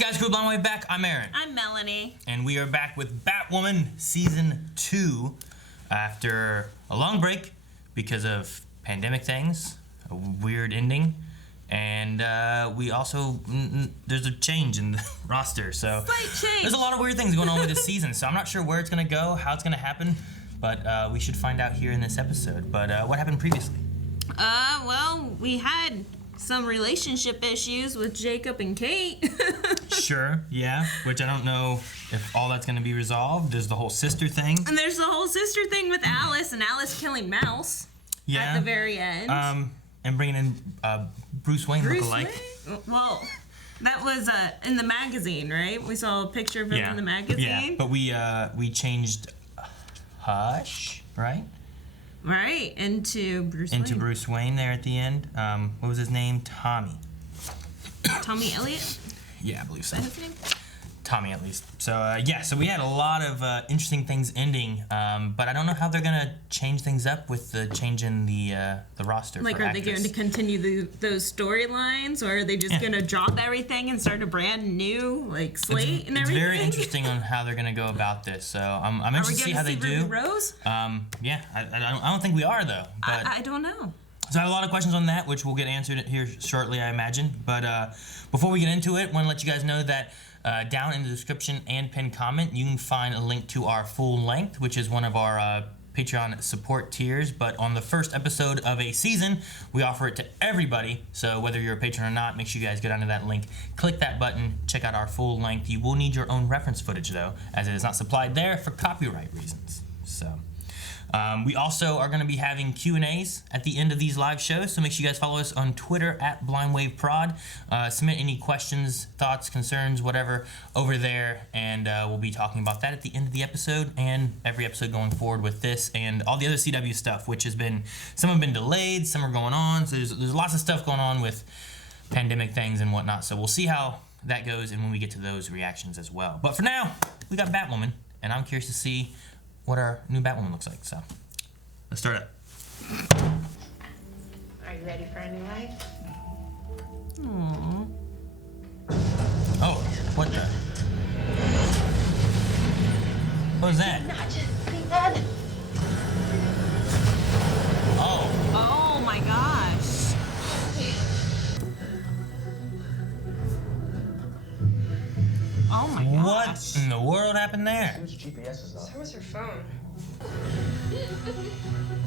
guys, Crew Blind Way back. I'm Aaron. I'm Melanie. And we are back with Batwoman Season 2 after a long break because of pandemic things, a weird ending, and we also, there's a change in the roster, so Slight change. there's a lot of weird things going on with this season, so I'm not sure where it's going to go, how it's going to happen, but we should find out here in this episode. But what happened previously? Well, we had some relationship issues with Jacob and Kate. Sure, yeah, which I don't know if all that's going to be resolved. There's the whole sister thing. And there's the whole sister thing with Alice, and Alice killing Mouse at the very end. And bringing in Bruce Wayne lookalike. Well, that was in the magazine, right? We saw a picture of him in the magazine. Yeah, but we changed Hush, right? Right, into Bruce Wayne. Into Bruce Wayne there at the end. What was his name? Tommy. Tommy Elliott? Yeah, I believe so. Is that his name? Tommy, at least. So, so we had a lot of interesting things ending, but I don't know how they're going to change things up with the change in the roster. Like, are they going to continue those storylines, or are they just going to drop everything and start a brand new, like, slate and everything? It's very interesting on how they're going to go about this, so I'm interested to see how they do. Rose? Yeah, I don't think we are, though. But I don't know. So I have a lot of questions on that, which will get answered here shortly, I imagine. But before we get into it, I want to let you guys know that down in the description and pinned comment, you can find a link to our full length, which is one of our Patreon support tiers. But on the first episode of a season, we offer it to everybody. So whether you're a patron or not, make sure you guys get onto that link, click that button, check out our full length. You will need your own reference footage, though, as it is not supplied there for copyright reasons. So we also are going to be having Q&As at the end of these live shows, so make sure you guys follow us on Twitter at BlindWaveProd. Submit any questions, thoughts, concerns, whatever over there, and we'll be talking about that at the end of the episode and every episode going forward with this and all the other CW stuff, which has been, some have been delayed, some are going on, so there's lots of stuff going on with pandemic things and whatnot, so we'll see how that goes and when we get to those reactions as well. But for now, we got Batwoman, and I'm curious to see what our new Batwoman looks like, so let's start it. Are you ready for a new life? Aww. Oh, what the? What was that? Not just dead. Oh. Oh my gosh. Oh my gosh. What in the world happened there? Whose GPS is off? So was her phone.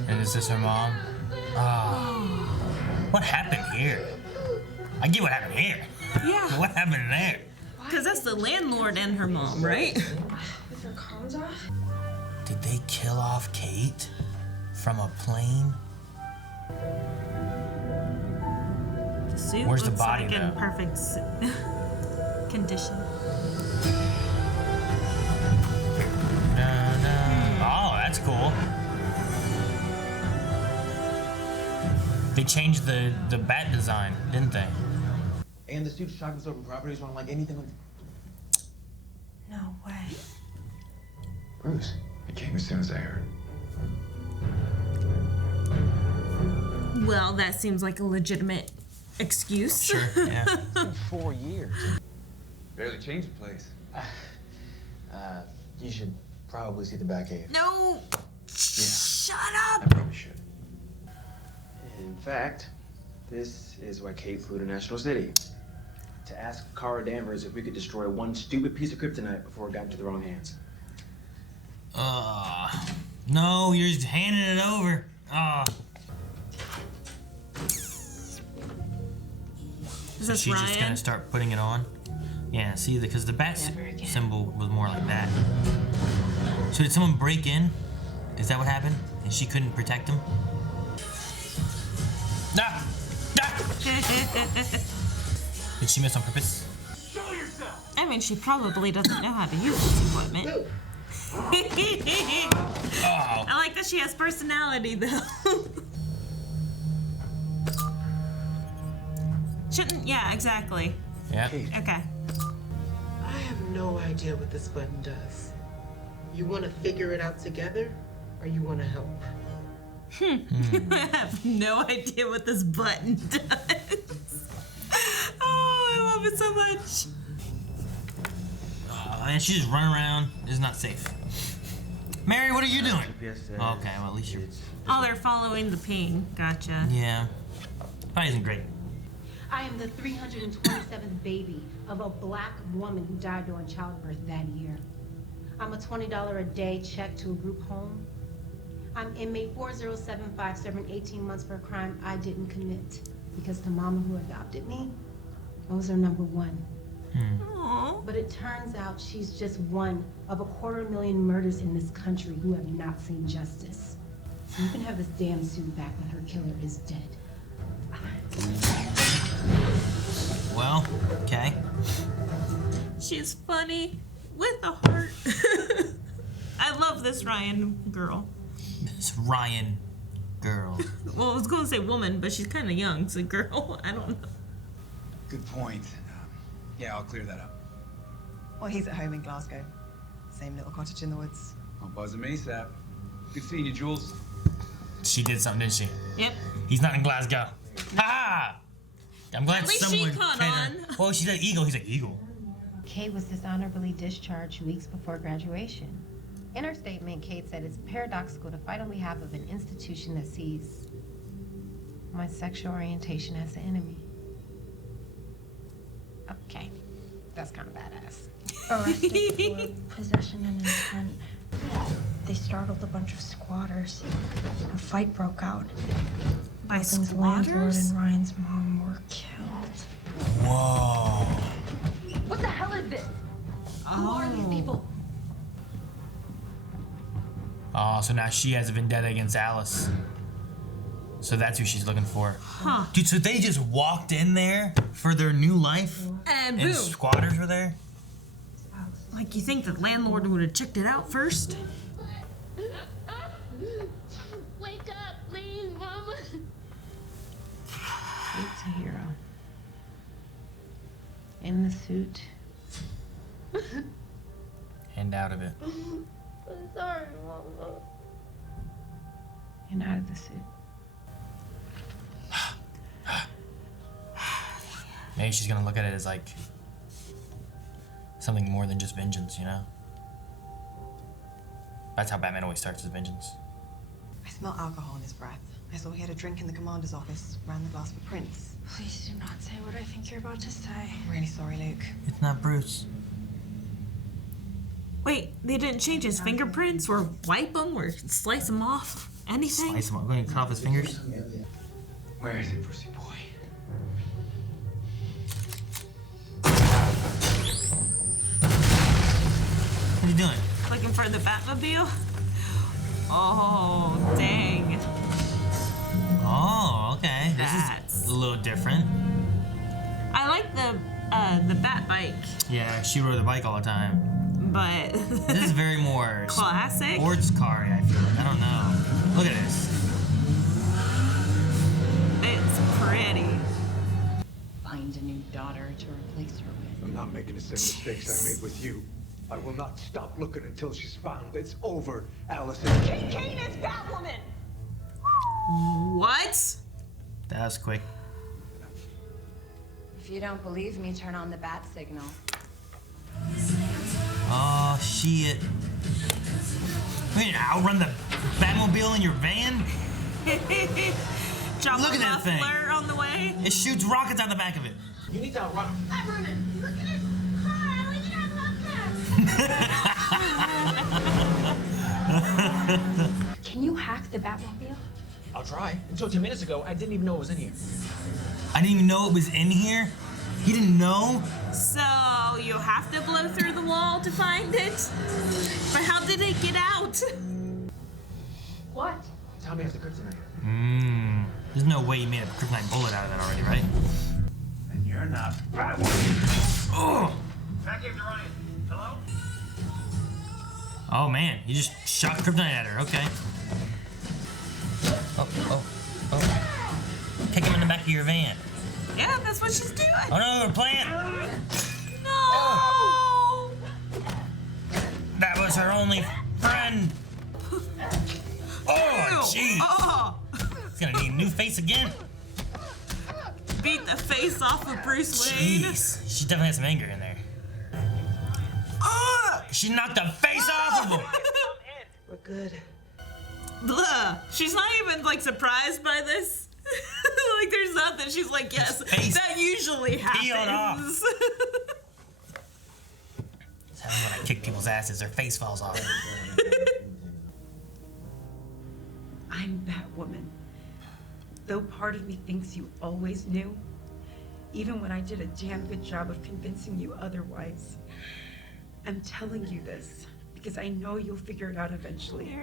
And is this her mom? Oh. What happened here? I get what happened here. Yeah. But what happened there? Because that's the landlord and her mom, right? With her comms off? Did they kill off Kate from a plane? The suit Where's the looks body, like in though? perfect condition. Oh, that's cool. They changed the bat design, didn't they? And this dude's shotgun open properties don't like anything like. No way. Bruce, it came as soon as I heard. Well, that seems like a legitimate excuse. Sure, yeah. It's been 4 years. Barely changed the place. You should probably see the back cave. No. Shut I up. probably should. In fact, this is why Kate flew to National City. To ask Kara Danvers if we could destroy one stupid piece of kryptonite before it got into the wrong hands. No, you're just handing it over. Is So this she's Ryan? just gonna start putting it on? Yeah, see, because the bat symbol was more like that. So did someone break in? Is that what happened? And she couldn't protect him? Ah! Ah! Did she miss on purpose? I mean, she probably doesn't know how to use this equipment. Oh. I like that she has personality, though. Shouldn't, yeah, exactly. Yeah. Okay. I have no idea what this button does. You want to figure it out together, or you want to help? I have no idea what this button does. Oh, I love it so much. and she just run around. It's not safe. Mary, what are you doing? GPS says Oh, okay, well, at least you're... Oh, they're following the ping. Gotcha. Yeah. Probably isn't great. I am the 327th baby of a black woman who died during childbirth that year. I'm a $20 a day check to a group home. I'm inmate 40757, serving 18 months for a crime I didn't commit. Because the mama who adopted me, I was her number one. Aww. But it turns out she's just one of 250,000 murders in this country who have not seen justice. So you can have this damn suit back when her killer is dead. Well, okay. She's funny with a heart. I love this Ryan girl. This Ryan girl. Well, I was going to say woman, but she's kind of young, so girl. I don't know. Good point. Yeah, I'll clear that up. Well, he's at home in Glasgow. Same little cottage in the woods. I'll buzz him ASAP. Good seeing you, Jules. She did something, didn't she? Yep. He's not in Glasgow. Ha! I'm glad At least she someone caught cared. on. Well, she said eagle. He's like, eagle. Kate was dishonorably discharged weeks before graduation. In her statement, Kate said it's paradoxical to fight on behalf of an institution that sees my sexual orientation as the enemy. Okay, that's kind of badass. Arrested for possession and intent. They startled a bunch of squatters. A fight broke out. By Wilson's landlord squatters? and Ryan's mom were killed. Whoa. What the hell is this? Who are these people? Oh, so now she has a vendetta against Alice. So that's who she's looking for. Huh. Dude, so they just walked in there for their new life? And And boom. squatters were there? Like, you think the landlord would have checked it out first? Wake up, please, Mama. Kate's a hero. In the suit. And out of it. I'm sorry, Mama. And out of the suit. Maybe she's gonna look at it as like something more than just vengeance, you know? That's how Batman always starts his vengeance. I smell alcohol in his breath. I saw he had a drink in the commander's office, ran the glass for Prince. Please do not say what I think you're about to say. I'm really sorry, Luke. It's not Bruce. Wait, they didn't change his fingerprints or wipe them or slice them off? Anything? Slice him up. Going to cut off his fingers? Where is it, Brucey boy? What are you doing? Looking for the Batmobile? Oh, dang. Oh, okay. This That's- is a little different. I like the Bat bike, Yeah, she rode a bike all the time. but This is very more classic. sports car, I feel like. I don't know. Look at this. It's pretty. Find a new daughter to replace her with. I'm not making the same mistakes I made with you. I will not stop looking until she's found. It's over, Allison. Kate Kane is Batwoman! What? That was quick. If you don't believe me, turn on the bat signal. Oh, shit. Wait, outrun the Batmobile in your van? Drop Look a at that thing. muffler on the way. It shoots rockets out the back of it. You need to outrun him. I'm running. Look at it. Hi, we can have podcast. Can you hack the Batmobile? I'll try. Until 10 minutes ago, I didn't even know it was in here. I didn't even know it was in here. He didn't know? So you have to blow through the wall to find it? But how did it get out? What? Tommy has the kryptonite. There's no way you made a kryptonite bullet out of that already, right? And you're not Batwoman. Oh! Back into Ryan. Hello? Oh man, you just shot kryptonite at her. Okay. Oh. Kick him in the back of your van. Yeah, that's what she's doing. Oh no, we're playing. No! That was her only friend. Oh, jeez. Oh! He's gonna need a new face again. Beat the face off of Bruce Wayne. Jeez. She definitely has some anger in there. Oh! She knocked the face off of him. We're good. Blah. She's not even like surprised by this. Like there's nothing. She's like, yes, that usually happens. That's how when I kick people's asses, their face falls off. I'm Batwoman. Though part of me thinks you always knew, even when I did a damn good job of convincing you otherwise. I'm telling you this because I know you'll figure it out eventually.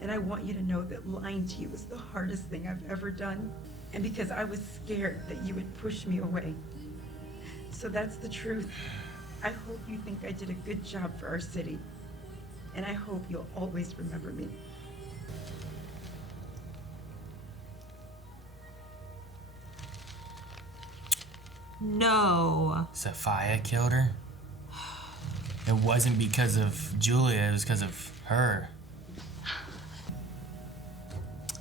And I want you to know that lying to you was the hardest thing I've ever done. And because I was scared that you would push me away. So that's the truth. I hope you think I did a good job for our city. And I hope you'll always remember me. No. Sophia killed her? It wasn't because of Julia, it was because of her.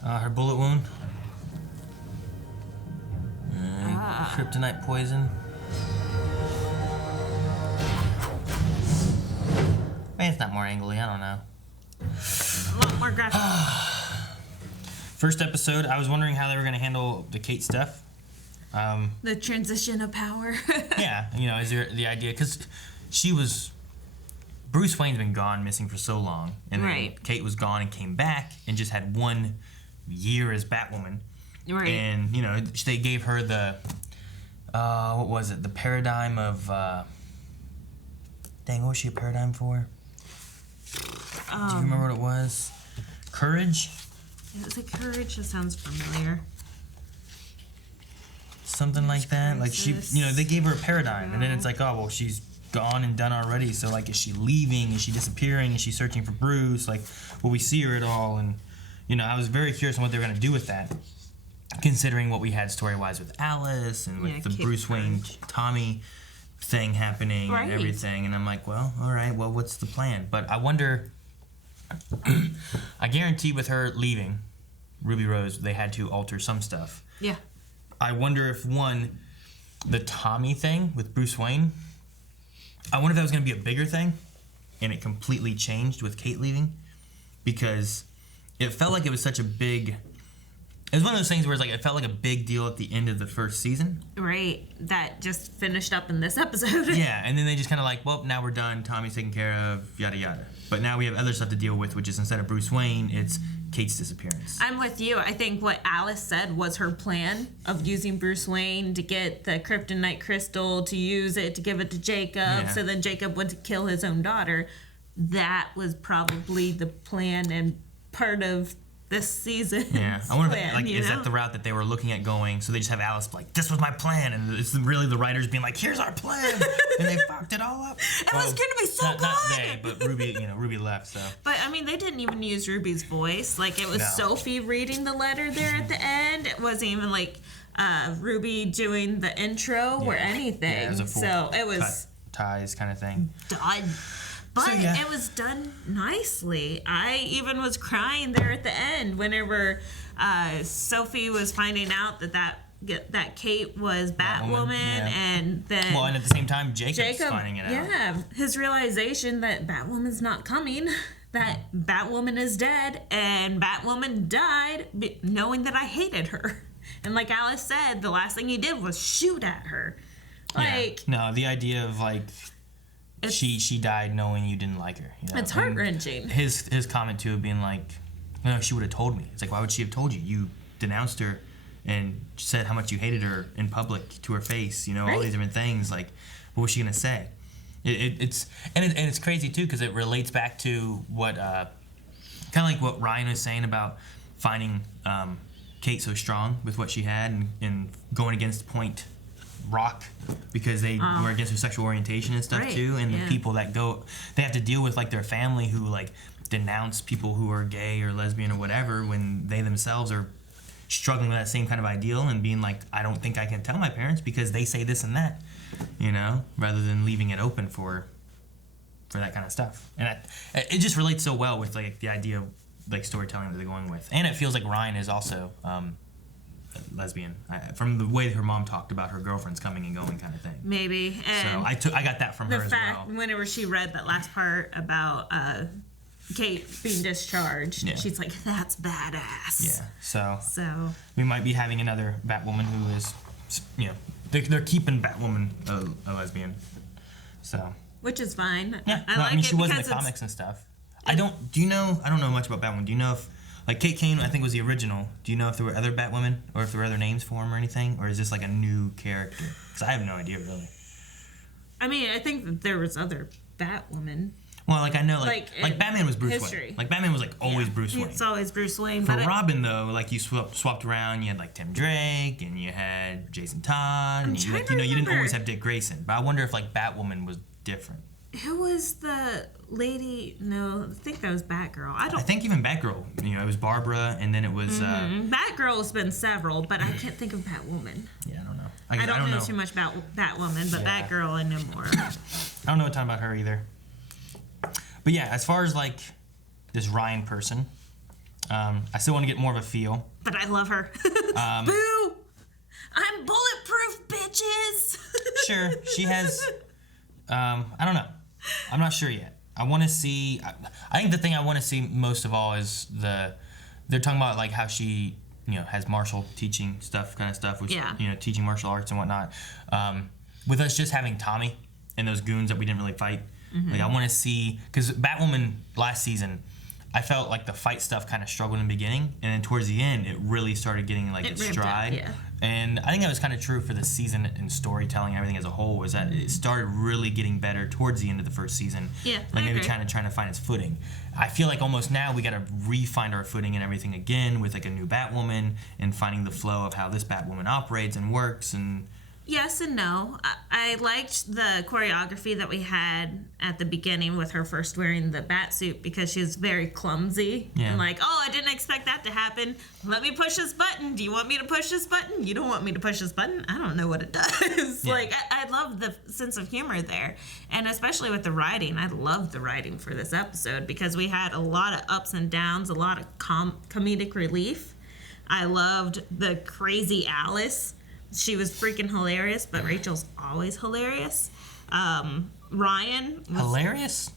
Her bullet wound. Kryptonite poison. Maybe it's not more angly, I don't know. A lot more graphic. First episode, I was wondering how they were going to handle the Kate stuff. The transition of power. Yeah, you know, is there the idea, because Bruce Wayne's been gone, missing for so long, and then Kate was gone and came back and just had 1 year as Batwoman. Right. And, you know, they gave her the, what was it, the paradigm of, dang, what was she a paradigm for? Do you remember what it was? Courage? It was like courage, that sounds familiar. Something like that. Like she, you know, they gave her a paradigm, and then it's like, oh, well, she's gone and done already. So like, is she leaving? Is she disappearing? Is she searching for Bruce? Like, will we see her at all? And you know, I was very curious on what they were gonna do with that, considering what we had story-wise with Alice and with the Bruce Wayne Tommy thing happening and everything. And I'm like, well, all right, well, what's the plan? But I wonder. I guarantee with her leaving Ruby Rose, they had to alter some stuff. Yeah. I wonder if the Tommy thing with Bruce Wayne, I wonder if that was going to be a bigger thing and it completely changed with Kate leaving, because it felt like it was such a big, it was one of those things where it's like, it felt like a big deal at the end of the first season. Right. That just finished up in this episode. Yeah. And then they just kind of like, well, now we're done. Tommy's taken care of, yada, yada. But now we have other stuff to deal with, which is instead of Bruce Wayne, it's Kate's disappearance. I'm with you. I think what Alice said was her plan of using Bruce Wayne to get the kryptonite crystal, to use it, to give it to Jacob, so then Jacob would kill his own daughter. That was probably the plan and part of this season. Yeah, I wonder if like, is that the route that they were looking at going? So they just have Alice like, this was my plan, and it's really the writers being like, here's our plan, and they fucked it all up. It was gonna be so good. Not they, but Ruby. You know, Ruby left. So. But I mean, they didn't even use Ruby's voice. Like it was Sophie reading the letter there at the end. It wasn't even like Ruby doing the intro or anything. Yeah, it was a full it was ties kind of thing. Done. But it was done nicely. I even was crying there at the end whenever Sophie was finding out that Kate was Batwoman, and then and at the same time Jacob's finding it out. Yeah, his realization that Batwoman's not coming, that Batwoman is dead, and Batwoman died knowing that I hated her. And like Alice said, the last thing he did was shoot at her. Like no, the idea of like. She died knowing you didn't like her. You know? It's heart-wrenching. His comment too being like, no, she would have told me. It's like, why would she have told you? You denounced her and said how much you hated her in public to her face. You know, all these different things. Like, what was she gonna say? It's crazy too because it relates back to what kind of like what Ryan was saying about finding Kate so strong with what she had and going against Point Rock because they were against her sexual orientation and stuff too, and the people that they have to deal with like their family who like denounce people who are gay or lesbian or whatever when they themselves are struggling with that same kind of ideal and being like, I don't think I can tell my parents because they say this and that, you know, rather than leaving it open for that kind of stuff. And it just relates so well with like the idea of like storytelling that they're going with, and it feels like Ryan is also lesbian. From the way her mom talked about her girlfriends coming and going kind of thing. Maybe. And so I got that from her as well. The fact, whenever she read that last part about Kate being discharged, she's like, that's badass. Yeah. So we might be having another Batwoman who is, they're keeping Batwoman a lesbian. So. Which is fine. Yeah. I she was in the comics and stuff. I don't know much about Batwoman. Do you know if, like, Kate Kane, I think, was the original. Do you know if there were other Batwomen or if there were other names for him or anything? Or is this like a new character? Because I have no idea, really. I mean, I think that there was other Batwoman. Well, like, I know, like Batman was Bruce history. Wayne. Like, Batman was, like, always Bruce Wayne. It's always Bruce Wayne. For Robin, though, like, you swapped around. You had, like, Tim Drake, and you had Jason Todd. And you didn't always have Dick Grayson. But I wonder if, like, Batwoman was different. Who was the lady? No, I think that was Batgirl. I think even Batgirl. It was Barbara, and then it was. Batgirl's been several, but I can't think of Batwoman. Yeah, I don't know. I don't know too much about Batwoman, but Batgirl I know more. I don't know a ton about her either. But yeah, as far as like this Ryan person, I still want to get more of a feel. But I love her. Boo! I'm bulletproof, bitches. Sure, she has. I don't know. I'm not sure yet. I want to see. I think the thing I want to see most of all is they're talking about like how she has martial teaching stuff, which teaching martial arts and whatnot. With us just having Tommy and those goons that we didn't really fight. Mm-hmm. Like I want to see, because Batwoman last season, I felt like the fight stuff kind of struggled in the beginning, and then towards the end it really started getting like its stride. Up, And I think that was kind of true for the season and storytelling and everything as a whole, was that it started really getting better towards the end of the first season. Yeah, like maybe kind of trying to find its footing. I feel like almost now we got to re-find our footing and everything again with like a new Batwoman and finding the flow of how this Batwoman operates and works. And yes and no. I liked the choreography that we had at the beginning with her first wearing the bat suit, because she's very clumsy. Yeah. And like, oh, I didn't expect that to happen. Let me push this button. Do you want me to push this button? You don't want me to push this button? I don't know what it does. Yeah. Like, I love the sense of humor there. And especially with the writing. I loved the writing for this episode because we had a lot of ups and downs, a lot of comedic relief. I loved the crazy Alice. She was freaking hilarious, but Rachel's always hilarious. Ryan was hilarious?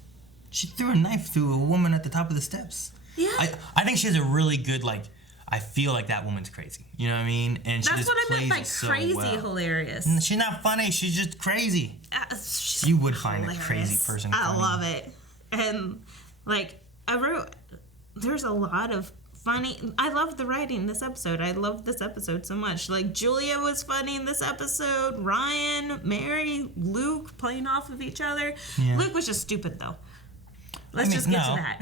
She threw a knife through a woman at the top of the steps. Yeah. I think she has a really good, like, I feel like that woman's crazy. You know what I mean? And she That's just what I meant by so crazy well. hilarious. She's not funny. She's just crazy. She's you would find hilarious. a crazy person funny. I love it. And, like, there's a lot of funny. I love the writing this episode. I love this episode so much. Like, Julia was funny in this episode. Ryan, Mary, Luke playing off of each other. Yeah. Luke was just stupid, though. Let's just get to that.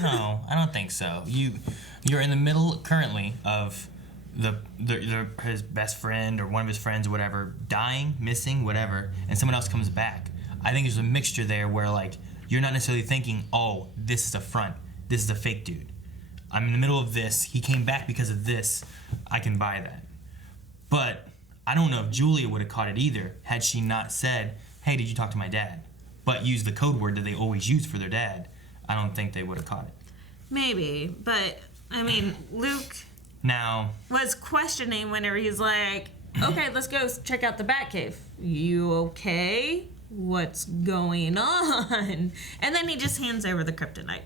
No, I don't think so. You're in the middle currently of his best friend or one of his friends or whatever dying, missing, whatever, and someone else comes back. I think there's a mixture there where like you're not necessarily thinking, oh, this is a front, this is a fake dude. I'm in the middle of this. He came back because of this. I can buy that. But I don't know if Julia would have caught it either had she not said, hey, did you talk to my dad? But use the code word that they always use for their dad. I don't think they would have caught it. Maybe, but I mean, Luke was questioning whenever he's like, okay, let's go check out the Batcave. You okay? What's going on? And then he just hands over the kryptonite.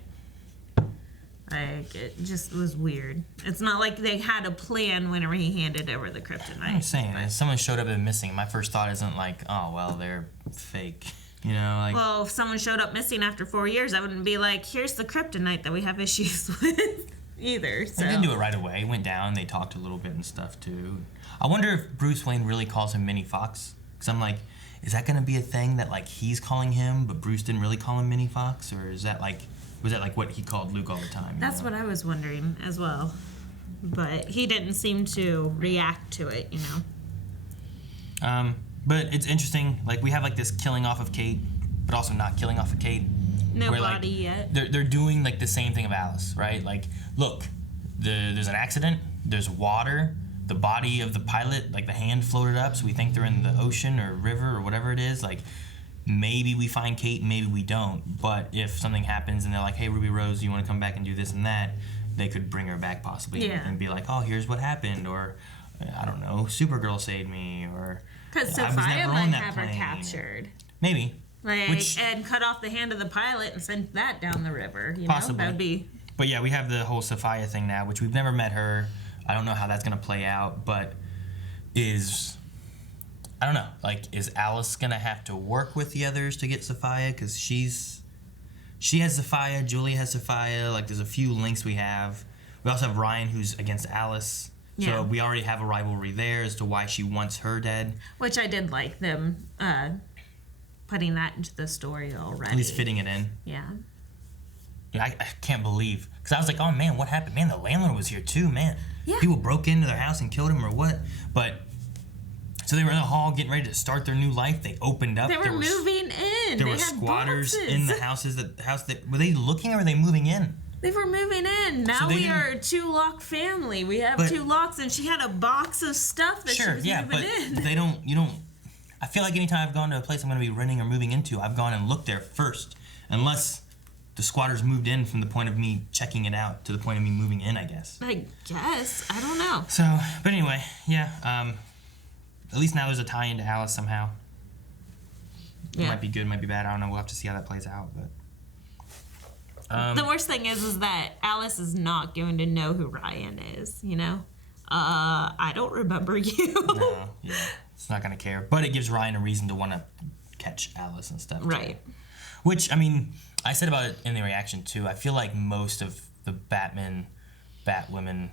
Like, it just was weird. It's not like they had a plan whenever he handed over the kryptonite. I'm saying, if someone showed up and missing, my first thought isn't like, oh, well, they're fake. You know, like. Well, if someone showed up missing after 4 years, I wouldn't be like, here's the kryptonite that we have issues with either. So. They didn't do it right away. Went down, they talked a little bit and stuff, too. I wonder if Bruce Wayne really calls him Mini Fox. Because I'm like, is that going to be a thing that, like, he's calling him, but Bruce didn't really call him Mini Fox? Or is that, like. Was that like what he called Luke all the time? That's what I was wondering as well. But he didn't seem to react to it, you know. But it's interesting. Like, we have like this killing off of Kate, but also not killing off of Kate. No where, body like, yet. They're doing like the same thing of Alice, right? Like, look, there's an accident. There's water. The body of the pilot, like the hand floated up, so we think they're in the ocean or river or whatever it is. Like, maybe we find Kate, maybe we don't. But if something happens and they're like, hey, Ruby Rose, you want to come back and do this and that, they could bring her back possibly and be like, oh, here's what happened. Or I don't know, Supergirl saved me, or Because I was Sophia never might on that have plane. her captured. Maybe. Like, and cut off the hand of the pilot and sent that down the river. You Possibly. know, that would be. But yeah, we have the whole Sophia thing now, which we've never met her. I don't know how that's gonna play out, but I don't know. Like, is Alice gonna have to work with the others to get Sophia? Because she has Sophia, Julie has Sophia. Like, there's a few links we have. We also have Ryan, who's against Alice. Yeah. So we already have a rivalry there as to why she wants her dead. Which I did like them putting that into the story already. At least fitting it in. Yeah. Yeah, I can't believe. Because I was like, oh man, what happened? Man, the landlord was here too, man. Yeah. People broke into their house and killed him or what? But, so they were in the hall getting ready to start their new life. They opened up. They were moving in. There they were had squatters boxes. in the houses. Were they looking or were they moving in? They were moving in. Now we are a 2-lock family. We have 2 locks, and she had a box of stuff that she was moving in. You don't. I feel like anytime I've gone to a place I'm going to be renting or moving into, I've gone and looked there first. Unless the squatters moved in from the point of me checking it out to the point of me moving in, I guess. I guess. I don't know. So, but anyway, yeah. At least now there's a tie into Alice somehow. It might be good, might be bad. I don't know. We'll have to see how that plays out. But the worst thing is that Alice is not going to know who Ryan is. You know, I don't remember you. No, yeah, it's not gonna care. But it gives Ryan a reason to want to catch Alice and stuff. Right. Too. Which, I mean, I said about it in the reaction too. I feel like most of the Batman, Batwoman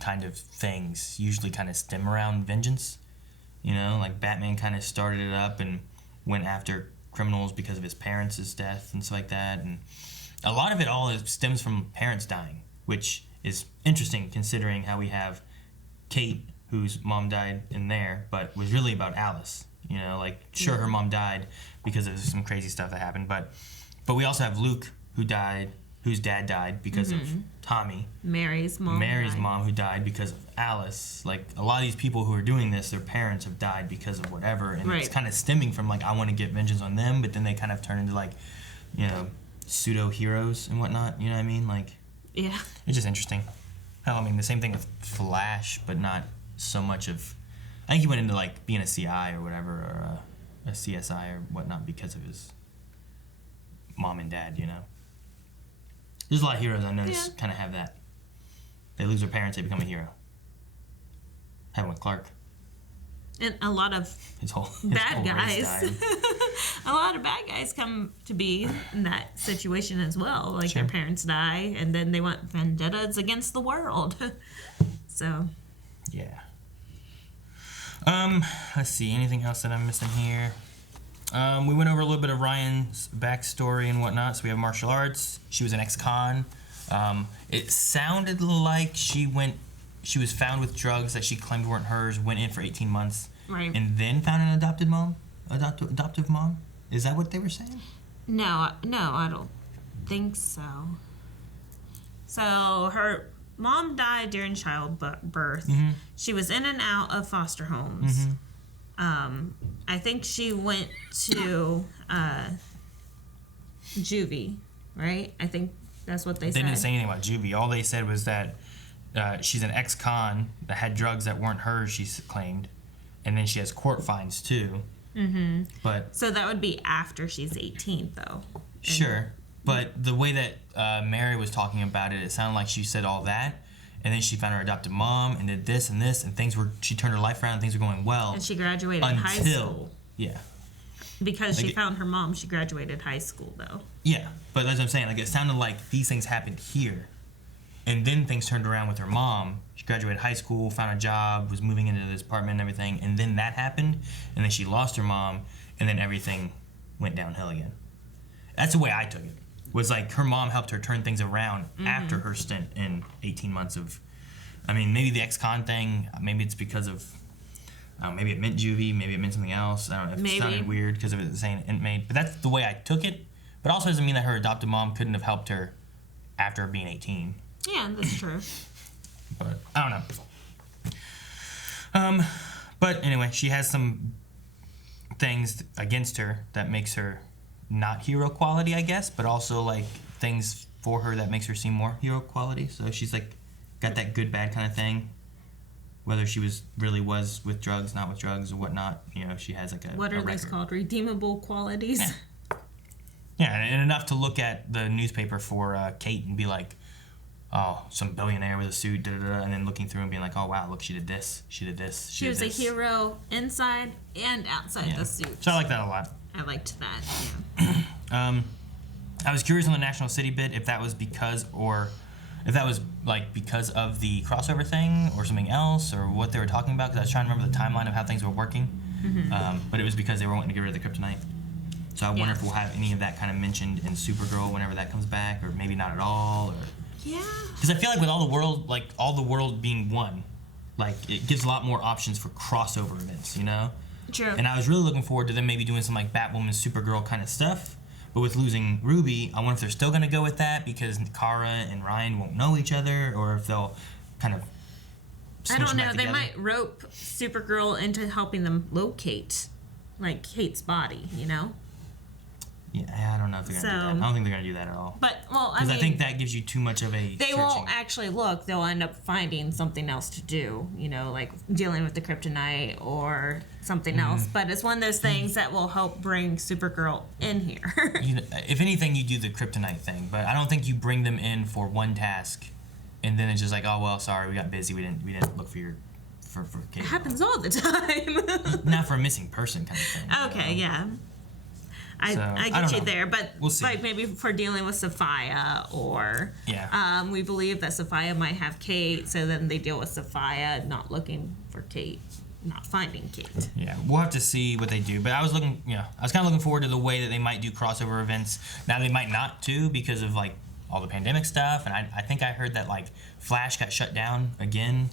kind of things usually kind of stem around vengeance. You know, like Batman kind of started it up and went after criminals because of his parents' death and stuff like that. And a lot of it all stems from parents dying, which is interesting considering how we have Kate, whose mom died in there, but was really about Alice. You know, like, sure, her mom died because of some crazy stuff that happened, but we also have Luke, whose dad died because of Tommy. Mary's mom, who died because of Alice. Like, a lot of these people who are doing this, their parents have died because of whatever, and it's kind of stemming from, like, I want to get vengeance on them, but then they kind of turn into, like, you know, pseudo-heroes and whatnot, you know what I mean? Like, yeah. It's just interesting. Hell, I mean, the same thing with Flash, but not so much of... I think he went into, like, being a CI or whatever, or a CSI or whatnot because of his mom and dad, you know? There's a lot of heroes I noticed kind of have that. They lose their parents, they become a hero. Happened with Clark. And a lot of his whole bad guys. A lot of bad guys come to be in that situation as well. Like, their parents die, and then they want vendettas against the world. So. Yeah. Let's see. Anything else that I'm missing here? We went over a little bit of Ryan's backstory and whatnot. So we have martial arts. She was an ex-con. It sounded like she was found with drugs that she claimed weren't hers, went in for 18 months, and then found an adoptive mom? Is that what they were saying? No, I don't think so. So her mom died during childbirth. Mm-hmm. She was in and out of foster homes. Mm-hmm. I think she went to juvie, right? I think that's what they said. They didn't say anything about juvie. All they said was that she's an ex-con that had drugs that weren't hers, she claimed. And then she has court fines, too. Mm-hmm. But so that would be after she's 18, though. Sure. But the way that Mary was talking about it, it sounded like she said all that. And then she found her adopted mom and did this, and she turned her life around, and things were going well. And she graduated high school. Yeah. Because she found her mom, she graduated high school, though. Yeah, but that's what I'm saying. Like, it sounded like these things happened here. And then things turned around with her mom. She graduated high school, found a job, was moving into this apartment and everything. And then that happened. And then she lost her mom. And then everything went downhill again. That's the way I took it. Was like her mom helped her turn things around after her stint in 18 months of... I mean, maybe the ex-con thing, maybe it's because of... maybe it meant juvie, maybe it meant something else. I don't know. It sounded weird because of it saying inmate. But that's the way I took it. But also doesn't mean that her adopted mom couldn't have helped her after being 18. Yeah, that's true. But I don't know. But anyway, she has some things against her that makes her not hero quality, I guess, but also like things for her that makes her seem more hero quality. So she's like got that good bad kind of thing. whether she really was with drugs, not with drugs, or whatnot. You know, she has like what are those called? Redeemable qualities. Yeah, and enough to look at the newspaper for Kate and be like, oh, some billionaire with a suit, da da da, and then looking through and being like, oh wow, look, she did this, she did this, she was a hero inside and outside the suit. So I like that a lot. I liked that. Yeah. I was curious on the National City bit if that was because of the crossover thing or something else or what they were talking about, because I was trying to remember the timeline of how things were working. But it was because they were wanting to get rid of the kryptonite. So I wonder if we'll have any of that kind of mentioned in Supergirl whenever that comes back, or maybe not at all. Yeah. Because I feel like with all the world being one, like it gives a lot more options for crossover events, you know? True. And I was really looking forward to them maybe doing some like Batwoman, Supergirl kind of stuff. But with losing Ruby, I wonder if they're still going to go with that because Kara and Ryan won't know each other, or if they'll kind of I don't know. They might rope Supergirl into helping them locate, like, Kate's body, you know? Yeah, I don't know if they're going to do that. I don't think they're going to do that at all. But, well, I mean... Because I think that gives you too much of a They won't actually look. They'll end up finding something else to do, you know, like dealing with the kryptonite or something else. But it's one of those things that will help bring Supergirl in here. You know, if anything, you do the kryptonite thing. But I don't think you bring them in for one task and then it's just like, oh, well, sorry, we got busy. We didn't look for your... For Kate. It happens all the time. Not for a missing person kind of thing. Okay, yeah. I get you there, but we'll see. Like maybe for dealing with Sophia, or we believe that Sophia might have Kate, so then they deal with Sophia not looking for Kate, not finding Kate. Yeah, we'll have to see what they do. But I was kind of looking forward to the way that they might do crossover events. Now they might not too because of like all the pandemic stuff, and I think I heard that like Flash got shut down again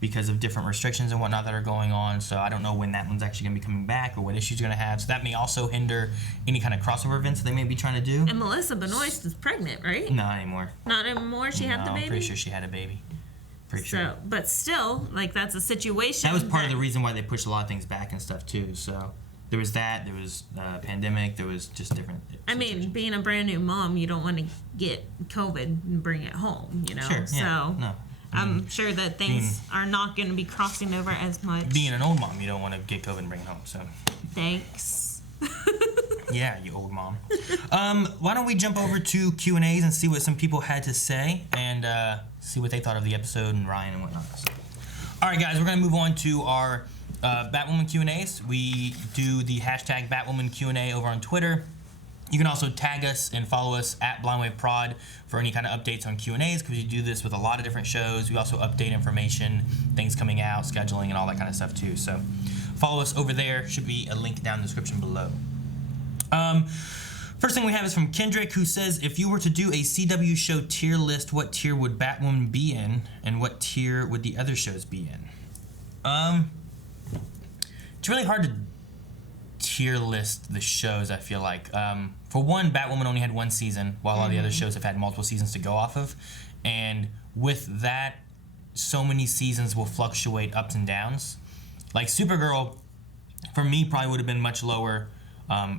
because of different restrictions and whatnot that are going on. So I don't know when that one's actually going to be coming back or what issues going to have. So that may also hinder any kind of crossover events that they may be trying to do. And Melissa Benoist is pregnant, right? Not anymore. Not anymore? She had the baby? I'm pretty sure she had a baby. Pretty sure. But still, like, that's a situation. That was part of the reason why they pushed a lot of things back and stuff too. So there was that. There was pandemic. There was just different. I mean, being a brand new mom, you don't want to get COVID and bring it home, you know? Sure, yeah. So no. I'm sure that things are not going to be crossing over as much. Being an old mom, you don't want to get COVID and bring it home, so. Thanks. Yeah, you old mom. Why don't we jump over to Q&As and see what some people had to say and see what they thought of the episode and Ryan and whatnot. So. All right, guys, we're going to move on to our Batwoman Q&As. We do the hashtag Batwoman Q&A over on Twitter. You can also tag us and follow us at BlindWaveProd for any kind of updates on Q&As, because we do this with a lot of different shows. We also update information, things coming out, scheduling, and all that kind of stuff too. So follow us over there. Should be a link down in the description below. First thing we have is from Kendrick, who says, if you were to do a CW show tier list, what tier would Batwoman be in, and what tier would the other shows be in? It's really hard to tier list the shows, I feel like. For one, Batwoman only had one season, while all the other shows have had multiple seasons to go off of. And with that, so many seasons will fluctuate ups and downs. Like Supergirl, for me, probably would have been much lower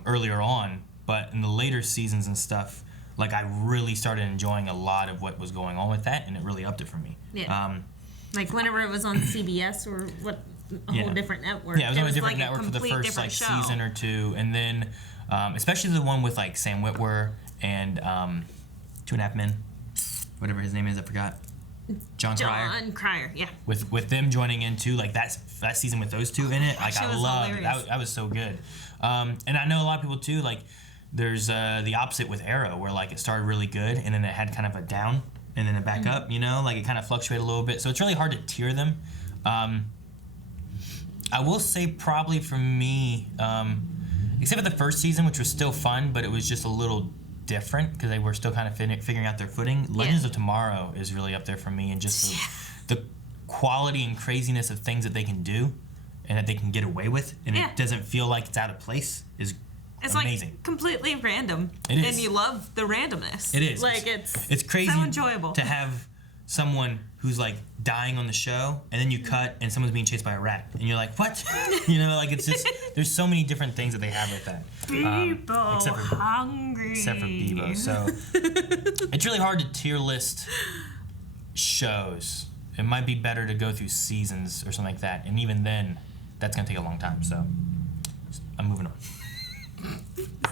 earlier on. But in the later seasons and stuff, like I really started enjoying a lot of what was going on with that, and it really upped it for me. Yeah. Like whenever it was on CBS or what, a whole different network. Yeah, it was on a different network for the first like season or two, and then especially the one with like Sam Witwer and 2.5 Men, whatever his name is, I forgot. John Cryer, yeah. With them joining in too, like that season with those two in it, like I loved it. That was so good. And I know a lot of people too, like there's the opposite with Arrow, where like it started really good and then it had kind of a down and then a back up, you know, like it kind of fluctuated a little bit. So it's really hard to tier them. I will say probably for me, except for the first season, which was still fun, but it was just a little different because they were still kind of figuring out their footing. Legends of Tomorrow is really up there for me, and just the quality and craziness of things that they can do and that they can get away with, and it doesn't feel like it's out of place is amazing. Like completely random. It is. And you love the randomness. It is. Like it's crazy so enjoyable to have someone who's like dying on the show, and then you cut and someone's being chased by a rat, and you're like, what? You know, like it's just there's so many different things that they have with that. Except for hungry. Except for Bebo. So it's really hard to tier list shows. it might be better to go through seasons or something like that. And even then, that's going to take a long time. So I'm moving on.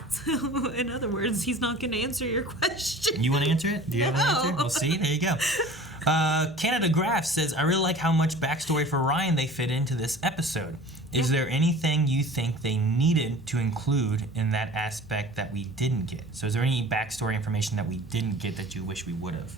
So, in other words, he's not going to answer your question. You want to answer it? Do you have an answer? We'll see. There you go. Canada Graph says, I really like how much backstory for Ryan they fit into this episode. Is there anything you think they needed to include in that aspect that we didn't get? So is there any backstory information that we didn't get that you wish we would have?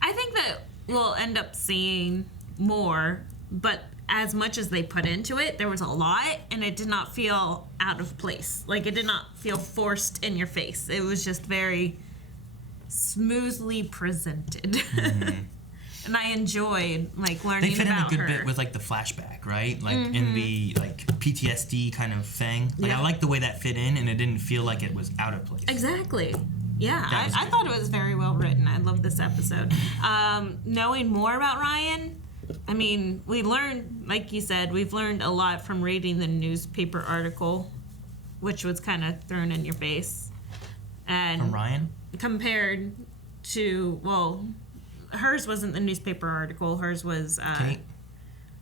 I think that we'll end up seeing more, but as much as they put into it, there was a lot, and it did not feel out of place. Like, it did not feel forced in your face. It was just very smoothly presented. Mm-hmm. And I enjoyed, like, learning about her. They fit in a good bit with, like, the flashback, right? Like, in the, like, PTSD kind of thing. Like, I like the way that fit in, and it didn't feel like it was out of place. Exactly. Yeah, I thought it was very well written. I love this episode. Knowing more about Ryan, I mean, we learned, like you said, we've learned a lot from reading the newspaper article, which was kind of thrown in your face. And from Ryan? Compared to, well, hers wasn't the newspaper article. Hers was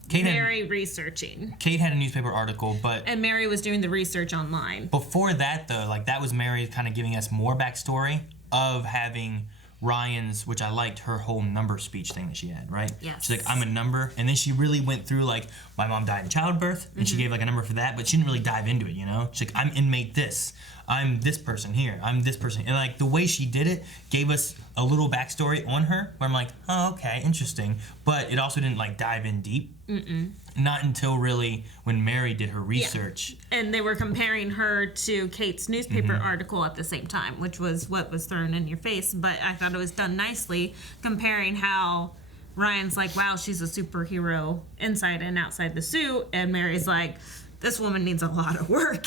Kate Mary researching. Kate had a newspaper article, but... And Mary was doing the research online. Before that, though, like, that was Mary kind of giving us more backstory of having Ryan's, which I liked, her whole number speech thing that she had, right? Yes. She's like, I'm a number. And then she really went through, like, my mom died in childbirth, and she gave, like, a number for that, but she didn't really dive into it, you know? She's like, I'm inmate this. I'm this person here. I'm this person. And, like, the way she did it gave us a little backstory on her where I'm like, oh, okay, interesting. But it also didn't, like, dive in deep. Mm-mm. Not until really when Mary did her research. Yeah. And they were comparing her to Kate's newspaper article at the same time, which was what was thrown in your face. But I thought it was done nicely, comparing how Ryan's like, wow, she's a superhero inside and outside the suit. And Mary's like, this woman needs a lot of work.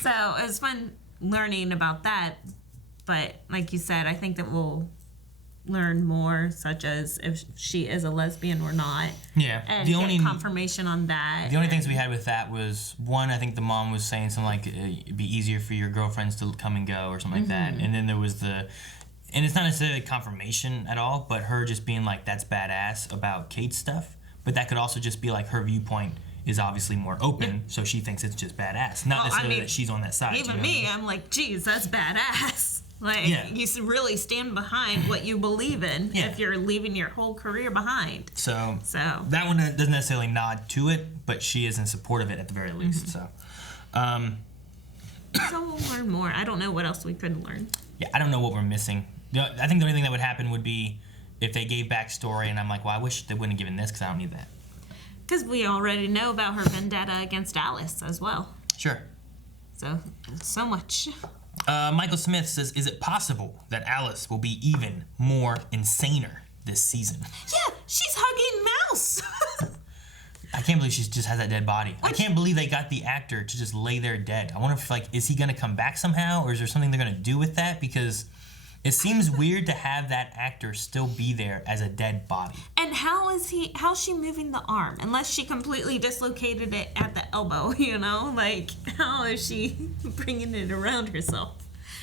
So it was fun learning about that. But like you said, I think that we'll learn more, such as if she is a lesbian or not. Yeah. And get confirmation on that. The only things we had with that was, one, I think the mom was saying something like, it'd be easier for your girlfriends to come and go or something like that. And then there was and it's not necessarily confirmation at all, but her just being like, that's badass about Kate's stuff. But that could also just be like her viewpoint is obviously more open, so she thinks it's just badass. Not necessarily that she's on that side. Even me, I'm like, geez, that's badass. Like, you really stand behind what you believe in if you're leaving your whole career behind. So that one doesn't necessarily nod to it, but she is in support of it at the very least. So we'll learn more. I don't know what else we could learn. Yeah, I don't know what we're missing. I think the only thing that would happen would be if they gave backstory, and I'm like, well, I wish they wouldn't have given this because I don't need that. Because we already know about her vendetta against Alice as well. Sure. So much. Michael Smith says, is it possible that Alice will be even more insaner this season? Yeah, she's hugging Mouse. I can't believe she just has that dead body. I can't believe they got the actor to just lay there dead. I wonder if, like, is he going to come back somehow, or is there something they're going to do with that? Because it seems weird to have that actor still be there as a dead body. And how's she moving the arm? Unless she completely dislocated it at the elbow, you know? Like, how is she bringing it around herself?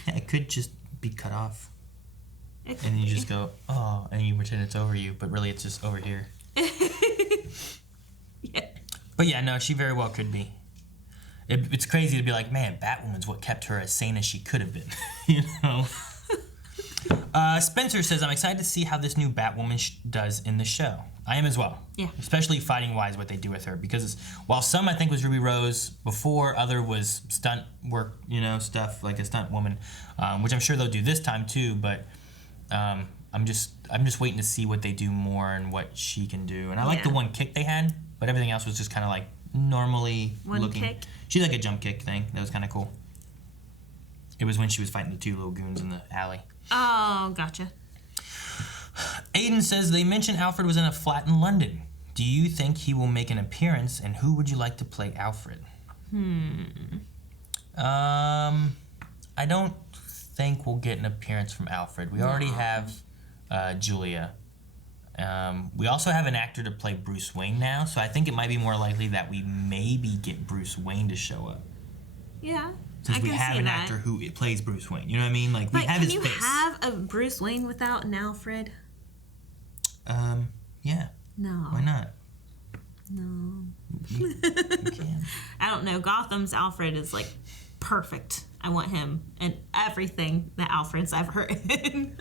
Yeah, it could just be cut off. And then you just go, oh, and you pretend it's over you, but really it's just over here. Yeah. But yeah, no, she very well could be. It's crazy to be like, man, Batwoman's what kept her as sane as she could have been, you know? Spencer says, I'm excited to see how this new Batwoman does in the show. I am as well. Yeah. Especially fighting-wise, what they do with her. Because while some, I think, was Ruby Rose before, other was stunt work, you know, stuff, like a stunt woman, which I'm sure they'll do this time, too. But I'm just waiting to see what they do more and what she can do. And I like the one kick they had, but everything else was just kind of like normally looking. One kick? She's like a jump kick thing. That was kind of cool. It was when she was fighting the two little goons in the alley. Oh, gotcha. Aiden says, they mentioned Alfred was in a flat in London. Do you think he will make an appearance, and who would you like to play Alfred? I don't think we'll get an appearance from Alfred. We already have Julia. We also have an actor to play Bruce Wayne now, so I think it might be more likely that we maybe get Bruce Wayne to show up. Yeah. Since we have an actor who plays Bruce Wayne. You know what I mean? Like, we have his face. Can you have a Bruce Wayne without an Alfred? Yeah. No. Why not? No. You can. I don't know. Gotham's Alfred is like perfect. I want him in everything that Alfred's ever in.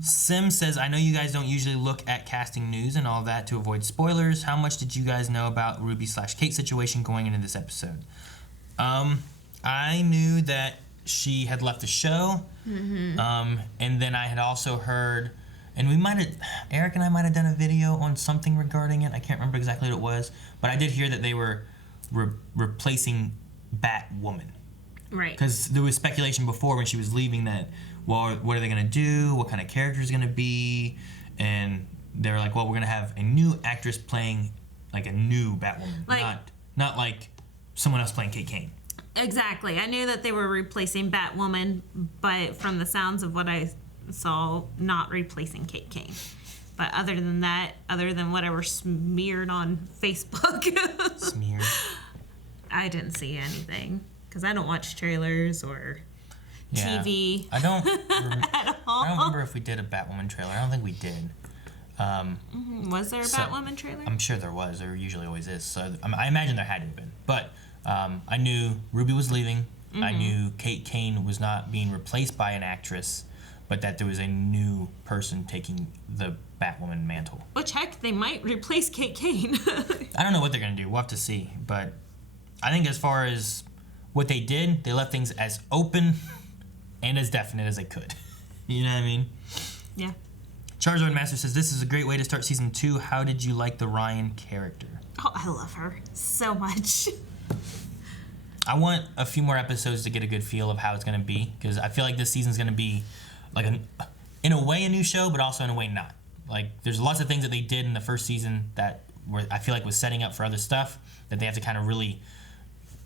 Sim says, I know you guys don't usually look at casting news and all that to avoid spoilers. How much did you guys know about Ruby/Kate situation going into this episode? I knew that she had left the show. Mm-hmm. And then I had also heard, and Eric and I might have done a video on something regarding it. I can't remember exactly what it was, but I did hear that they were replacing Batwoman. Right. Because there was speculation before when she was leaving that, well, what are they going to do? What kind of character is going to be? And they're like, well, we're going to have a new actress playing like a new Batwoman. Like, not like someone else playing Kate Kane. Exactly. I knew that they were replacing Batwoman, but from the sounds of what I saw, not replacing Kate Kane. But other than that, other than whatever smeared on Facebook, Smeared. I didn't see anything. Because I don't watch trailers or TV. I don't at all. I don't remember if we did a Batwoman trailer. I don't think we did. Was there a Batwoman trailer? I'm sure there was. There usually always is. So I imagine there had to have been. But I knew Ruby was leaving. Mm-hmm. I knew Kate Kane was not being replaced by an actress, but that there was a new person taking the Batwoman mantle. Which, heck, they might replace Kate Kane. I don't know what they're going to do. We'll have to see. But I think as far as what they did, they left things as open and as definite as they could. You know what I mean? Yeah. Charizard Master says, this is a great way to start season 2. How did you like the Ryan character? Oh, I love her so much. I want a few more episodes to get a good feel of how it's going to be, because I feel like this season's going to be, like, in a way, a new show, but also in a way not. Like, there's lots of things that they did in the first season that I feel like was setting up for other stuff that they have to kind of really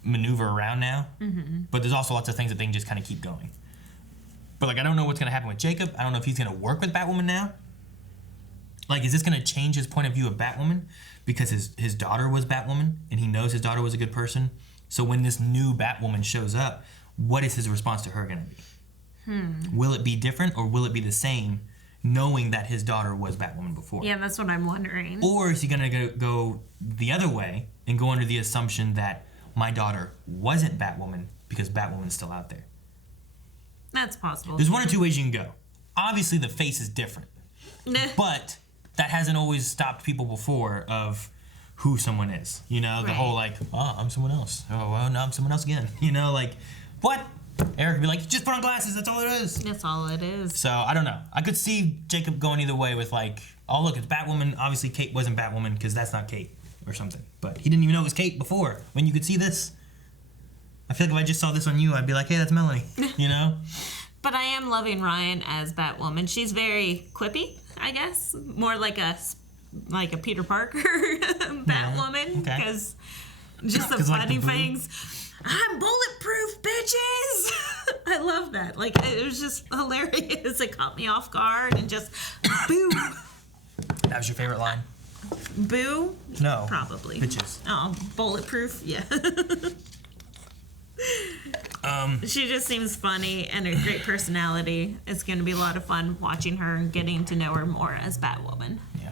maneuver around now. Mm-hmm. But there's also lots of things that they can just kind of keep going. But, like, I don't know what's going to happen with Jacob. I don't know if he's going to work with Batwoman now. Like, is this going to change his point of view of Batwoman? Because his daughter was Batwoman, and he knows his daughter was a good person. So when this new Batwoman shows up, what is his response to her going to be? Will it be different, or will it be the same, knowing that his daughter was Batwoman before? Yeah, that's what I'm wondering. Or is he going to go the other way and go under the assumption that my daughter wasn't Batwoman because Batwoman's still out there? That's possible. There's one or two ways you can go. Obviously, the face is different. But that hasn't always stopped people before of who someone is. You know, the whole like, oh, I'm someone else. Oh, well, now I'm someone else again. You know, like, what? Eric would be like, just put on glasses, that's all it is. That's all it is. So, I don't know. I could see Jacob going either way with like, oh, look, it's Batwoman. Obviously, Kate wasn't Batwoman because that's not Kate or something. But he didn't even know it was Kate before when you could see this. I feel like if I just saw this on you, I'd be like, hey, that's Melanie, you know? But I am loving Ryan as Batwoman. She's very quippy, I guess. More like a Peter Parker Batwoman. Because just the funny things. I'm bulletproof, bitches! I love that. Like, it was just hilarious. It caught me off guard and just boom. That was your favorite line? Boo? No. Probably. Bitches. Oh, bulletproof? Yeah. She just seems funny and a great personality. It's going to be a lot of fun watching her and getting to know her more as Batwoman. Yeah.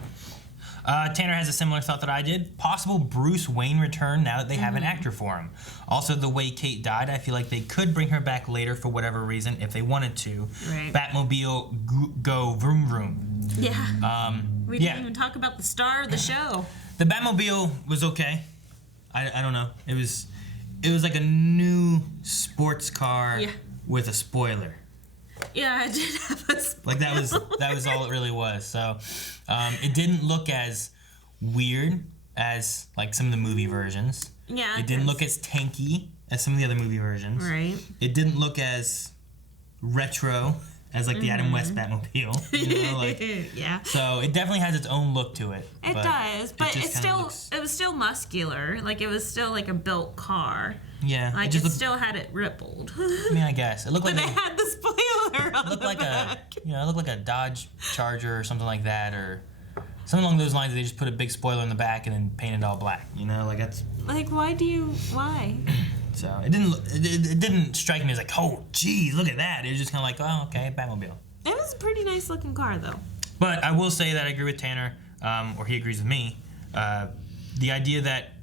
Tanner has a similar thought that I did. Possible Bruce Wayne return now that they have an actor for him. Also, the way Kate died, I feel like they could bring her back later for whatever reason if they wanted to. Right. Batmobile go vroom vroom. Yeah. We didn't even talk about the star of the show. The Batmobile was okay. I don't know. It was like a new sports car with a spoiler. Yeah, it did have a spoiler. Like that was all it really was. So it didn't look as weird as like some of the movie versions. Yeah. It didn't look as tanky as some of the other movie versions. Right. It didn't look as retro as like the Adam West Batmobile. You know, like, yeah. So it definitely has its own look to it. It does, but it was still muscular. Like, it was still like a built car. Yeah. Like, it still had it rippled. I mean, I guess it looked like it had the spoiler on the back. It looked like a Dodge Charger or something like that, or something along those lines. They just put a big spoiler in the back and then painted it all black. You know, like that's. Like, why? So it didn't strike me as like, oh, geez, look at that. It was just kind of like, oh, okay, Batmobile. It was a pretty nice looking car, though. But I will say that I agree with Tanner. or he agrees with me. The idea that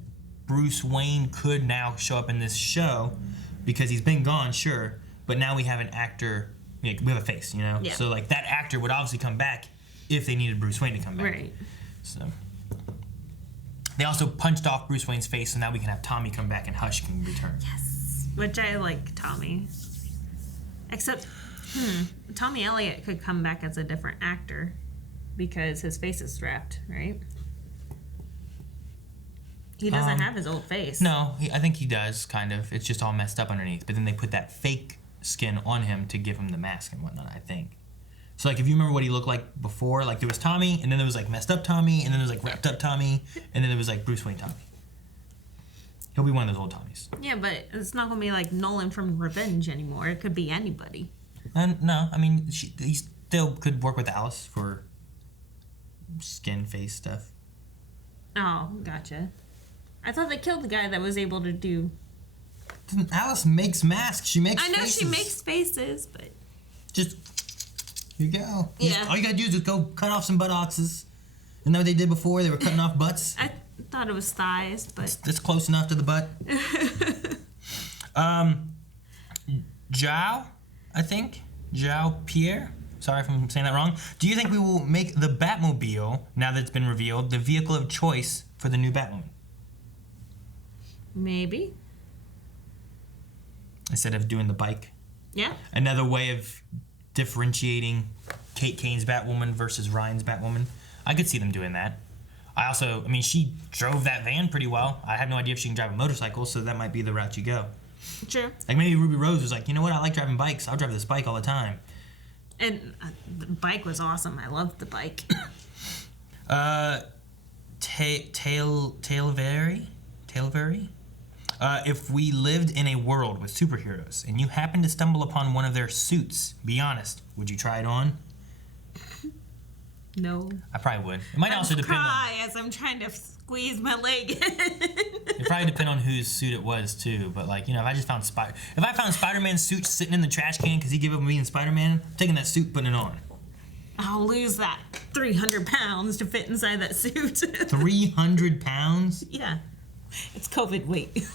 Bruce Wayne could now show up in this show because he's been gone, sure, but now we have an actor, we have a face, you know? Yeah. So, like, that actor would obviously come back if they needed Bruce Wayne to come back. Right. So, they also punched off Bruce Wayne's face, so now we can have Tommy come back and Hush can return. Yes. Which I like Tommy. Except, Tommy Elliott could come back as a different actor because his face is strapped, right? He doesn't have his old face. No, I think he does, kind of. It's just all messed up underneath. But then they put that fake skin on him to give him the mask and whatnot, I think. So, like, if you remember what he looked like before, like, there was Tommy, and then there was, like, messed up Tommy, and then there was, like, wrapped up Tommy, and then there was, like, Bruce Wayne Tommy. He'll be one of those old Tommies. Yeah, but it's not going to be, like, Nolan from Revenge anymore. It could be anybody. No, I mean, he still could work with Alice for skin, face stuff. Oh, gotcha. I thought they killed the guy that was able to do... Alice makes masks. She makes faces. I know she makes faces, but... Just, here you go. Yeah. All you gotta do is just go cut off some buttocks. Isn't that what they did before? They were cutting off butts? I thought it was thighs, but... It's close enough to the butt. Zhao, I think. Zhao Pierre. Sorry if I'm saying that wrong. Do you think we will make the Batmobile, now that it's been revealed, the vehicle of choice for the new Batwoman? Maybe. Instead of doing the bike? Yeah. Another way of differentiating Kate Kane's Batwoman versus Ryan's Batwoman. I could see them doing that. I mean, she drove that van pretty well. I have no idea if she can drive a motorcycle, so that might be the route you go. True. Like maybe Ruby Rose was like, you know what, I like driving bikes. I'll drive this bike all the time. And the bike was awesome. I loved the bike. Tailberry? If we lived in a world with superheroes and you happened to stumble upon one of their suits, be honest, would you try it on? No. I probably would. It might also depend cry as I'm trying to squeeze my leg in. It probably depend on whose suit it was too. But like, you know, if I found Spider-Man's suit sitting in the trash can because he gave up on being Spider-Man, I'm taking that suit, putting it on. I'll lose that 300 pounds to fit inside that suit. 300 pounds? Yeah. It's COVID weight.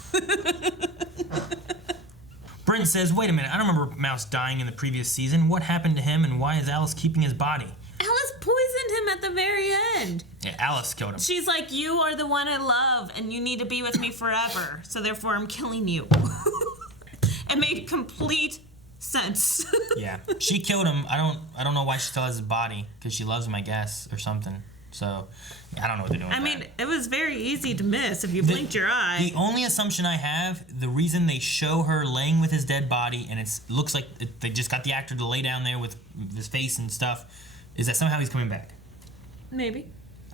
Brent says, wait a minute, I don't remember Mouse dying in the previous season. What happened to him and why is Alice keeping his body? Alice poisoned him at the very end. Yeah, Alice killed him. She's like, you are the one I love and you need to be with me forever. So therefore I'm killing you. It made complete sense. Yeah, she killed him. I don't know why she still has his body, because she loves him, I guess, or something. So, I don't know what they're doing with I mean, that. it was very easy to miss if you blinked your eye. The only assumption I have, the reason they show her laying with his dead body, and it looks like they just got the actor to lay down there with his face and stuff, is that somehow he's coming back. Maybe.